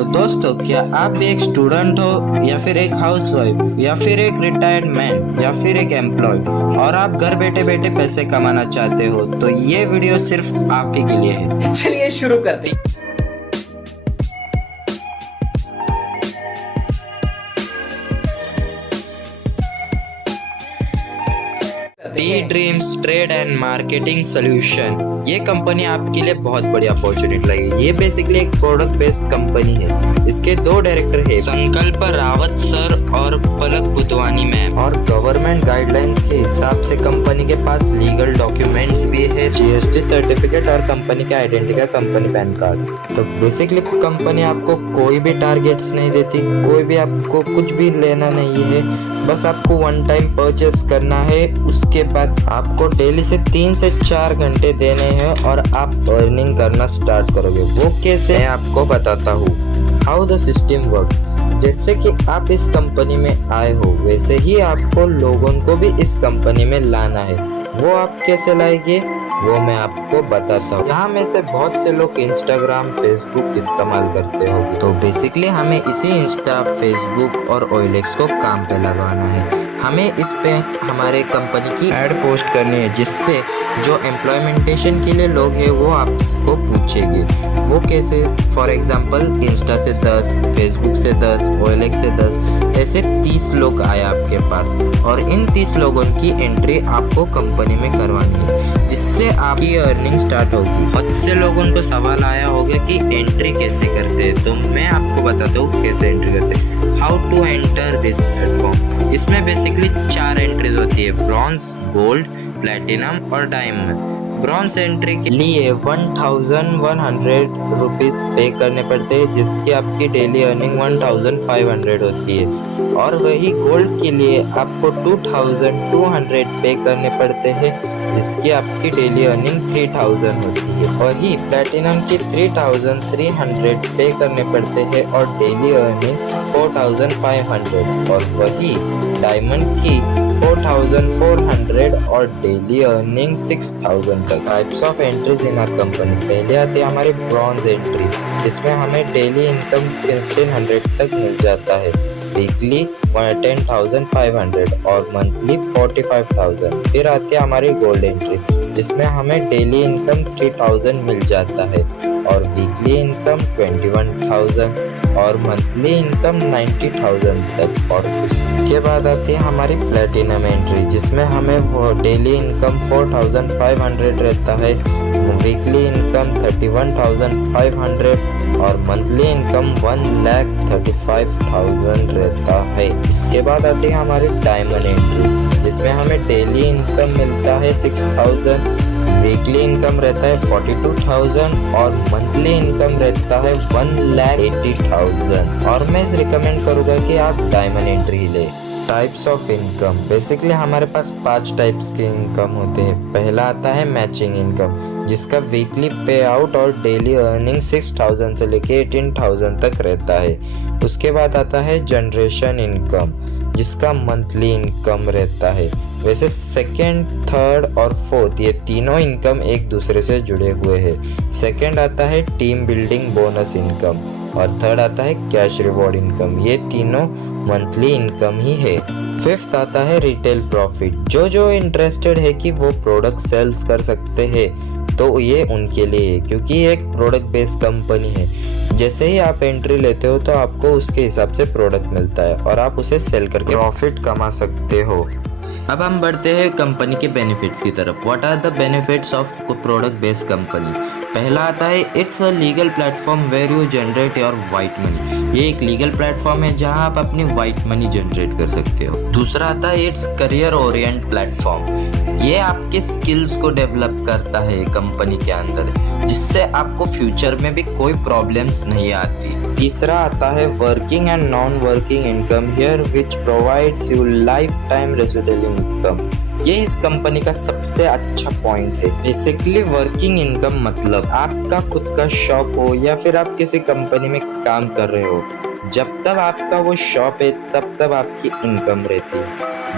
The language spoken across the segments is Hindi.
तो दोस्तों, क्या आप भी एक स्टूडेंट हो या फिर एक हाउसवाइफ या फिर एक रिटायर्ड मैन या फिर एक एम्प्लॉय और आप घर बैठे बैठे पैसे कमाना चाहते हो, तो ये वीडियो सिर्फ आप ही के लिए है। चलिए शुरू करते हैं। T dreams trade and marketing solution, ये कंपनी आपके लिए बहुत बड़ी अपॉर्चुनिटी लगी। ये बेसिकली एक प्रोडक्ट बेस्ड कंपनी है। इसके दो डायरेक्टर है, संकल्प रावत सर और पलक बुधवानी मैम। और गवर्नमेंट गाइडलाइंस के हिसाब से कंपनी के पास लीगल डॉक्यूमेंट्स भी है, जीएसटी सर्टिफिकेट और कंपनी का आइडेंटिटी का कंपनी पैन कार्ड। तो बेसिकली कंपनी आपको कोई भी टारगेट्स नहीं देती, कोई भी आपको कुछ भी लेना नहीं है, बस आपको वन टाइम परचेस करना है। उसके बाद आपको डेली से 3 से 4 घंटे देने हैं और आप अर्निंग करना स्टार्ट करोगे। वो कैसे, मैं आपको बताता हूँ। How the system works. जैसे कि आप इस कंपनी में आए हो, वैसे ही आपको लोगों को भी इस कंपनी में लाना है। वो आप कैसे लाएंगे, वो मैं आपको बताता हूँ। यहाँ में से बहुत से लोग इंस्टाग्राम, फेसबुक इस्तेमाल करते हो, तो बेसिकली हमें इसी इंस्टा, फेसबुक और OLX को काम पे लगाना है। हमें इस पे हमारे कंपनी की एड पोस्ट करनी है, जिससे जो एम्प्लॉयमेंटेशन के लिए लोग हैं वो आपको पूछेंगे। वो कैसे, फॉर एग्जांपल इंस्टा से 10, फेसबुक से 10, OLX से 10, ऐसे 30 लोग आए आपके पास और इन 30 लोगों की एंट्री आपको कंपनी में करवानी है, जिससे आपकी अर्निंग स्टार्ट होगी। बहुत से लोगों को सवाल आया होगा कि एंट्री कैसे करते हैं, तो मैं आपको बताता हूँ कैसे एंट्री करते हैं। How to enter this platform. इसमें बेसिकली 4 एंट्रीज होती है, ब्रॉन्ज, गोल्ड, प्लेटिनम और डायमंड। ब्रॉन्ज एंट्री के लिए 1100 रुपीज पे करने पड़ते हैं, जिसकी आपकी डेली अर्निंग 1500 होती है। और वही गोल्ड के लिए आपको 2200 पे करने पड़ते हैं, जिसकी आपकी डेली अर्निंग 3000 होती है। वही प्लेटिनम की 3300 पे करने पड़ते हैं और डेली अर्निंग 4500। और वही डायमंड की 4400 और डेली अर्निंग 6000 तक। Types of entries in our company. पहले आती है हमारी ब्रॉन्ज एंट्री, जिसमें हमें डेली इनकम 1500 तक मिल जाता है, वीकली 10,500 और मंथली 45,000। फिर आती है हमारी गोल्ड एंट्री, जिसमें हमें डेली इनकम 3000 मिल जाता है और वीकली इनकम 21,000 और मंथली इनकम 90,000 तक। और इसके बाद आती है हमारी प्लेटिनम एंट्री, जिसमें हमें डेली इनकम 4,500 रहता है, वीकली इनकम 31,500 और मंथली इनकम 1,35,000 रहता है। इसके बाद आती है हमारी डायमंड एंट्री, जिसमें हमें डेली इनकम मिलता है 6,000, वीकली इनकम रहता है 42,000 और मंथली इनकम रहता है 1,80,000। और मैं रिकमेंड करूँगा कि आप डायमंड एंट्री ले। Types of income. बेसिकली हमारे पास 5 टाइप्स के इनकम होते हैं। पहला आता है मैचिंग इनकम, जिसका वीकली पे आउट और डेली अर्निंग 6,000 से लेके 18,000 तक रहता है। उसके बाद आता है जनरेशन इनकम, जिसका मंथली इनकम रहता है। वैसे सेकेंड, थर्ड और फोर्थ ये तीनों इनकम एक दूसरे से जुड़े हुए हैं। सेकेंड आता है टीम बिल्डिंग बोनस इनकम और थर्ड आता है कैश रिवॉर्ड इनकम। ये तीनों मंथली इनकम ही है। फिफ्थ आता है रिटेल प्रॉफिट। जो इंटरेस्टेड है कि वो प्रोडक्ट सेल्स कर सकते हैं, तो ये उनके लिए है, क्योंकि ये एक प्रोडक्ट बेस्ड कंपनी है। जैसे ही आप एंट्री लेते हो तो आपको उसके हिसाब से प्रोडक्ट मिलता है और आप उसे सेल करके प्रॉफिट कमा सकते हो। अब हम बढ़ते हैं कंपनी के बेनिफिट्स की तरफ। What are the benefits of product based company. पहला आता है it's a legal platform where you generate your white money. ये एक लीगल प्लेटफॉर्म है जहां आप अपनी वाइट मनी जनरेट कर सकते हो। दूसरा आता है इट्स करियर ओरिएंट प्लेटफॉर्म। ये आपके स्किल्स को डेवलप करता है कंपनी के अंदर, जिससे आपको फ्यूचर में भी कोई प्रॉब्लम्स नहीं आती। तीसरा आता है working and non working income here which provides you life time residual income. ये इस कंपनी का सबसे अच्छा पॉइंट है। बेसिकली वर्किंग इनकम मतलब आपका खुद का शॉप हो या फिर आप किसी कंपनी में काम कर रहे हो, जब तक आपका वो शॉप है तब तक आपकी इनकम रहती है।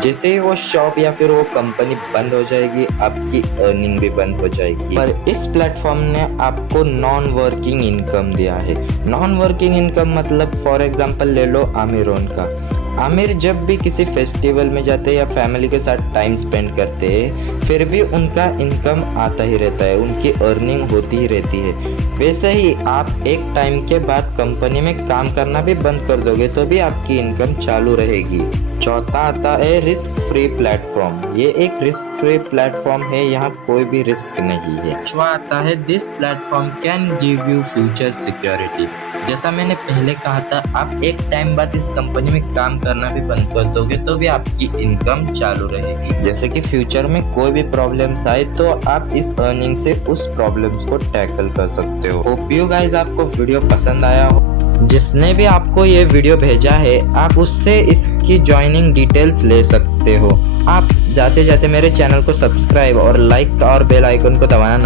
जैसे ही वो शॉप या फिर वो कंपनी बंद हो जाएगी, आपकी अर्निंग भी बंद हो जाएगी। पर इस प्लेटफॉर्म ने आपको नॉन वर्किंग इनकम दिया है। नॉन वर्किंग इनकम मतलब फॉर एग्जांपल ले लो आमिरोन का। आमिर जब भी किसी फेस्टिवल में जाते हैं या फैमिली के साथ टाइम स्पेंड करते हैं, फिर भी उनका इनकम आता ही रहता है, उनकी अर्निंग होती ही रहती है। वैसे ही आप एक टाइम के बाद कंपनी में काम करना भी बंद कर दोगे तो भी आपकी इनकम चालू रहेगी। चौथा आता है रिस्क फ्री प्लेटफॉर्म। ये एक रिस्क फ्री प्लेटफॉर्म है, यहाँ कोई भी रिस्क नहीं है। पांचवा आता है this platform can give you future security. जैसा मैंने पहले कहा था, आप एक टाइम बाद इस कंपनी में काम करना भी बंद कर दोगे तो भी आपकी इनकम चालू रहेगी। जैसे कि फ्यूचर में कोई भी प्रॉब्लम्स आए तो आप इस अर्निंग से उस प्रॉब्लम्स को टैकल कर सकते हो। होप यू गाइस आपको वीडियो पसंद आया हो। जिसने भी आपको ये वीडियो भेजा है, आप उससे इसकी ज्वाइनिंग डिटेल्स ले सकते हो। आप जाते जाते मेरे चैनल को सब्सक्राइब और लाइक और बेल आइकन को दबाना ना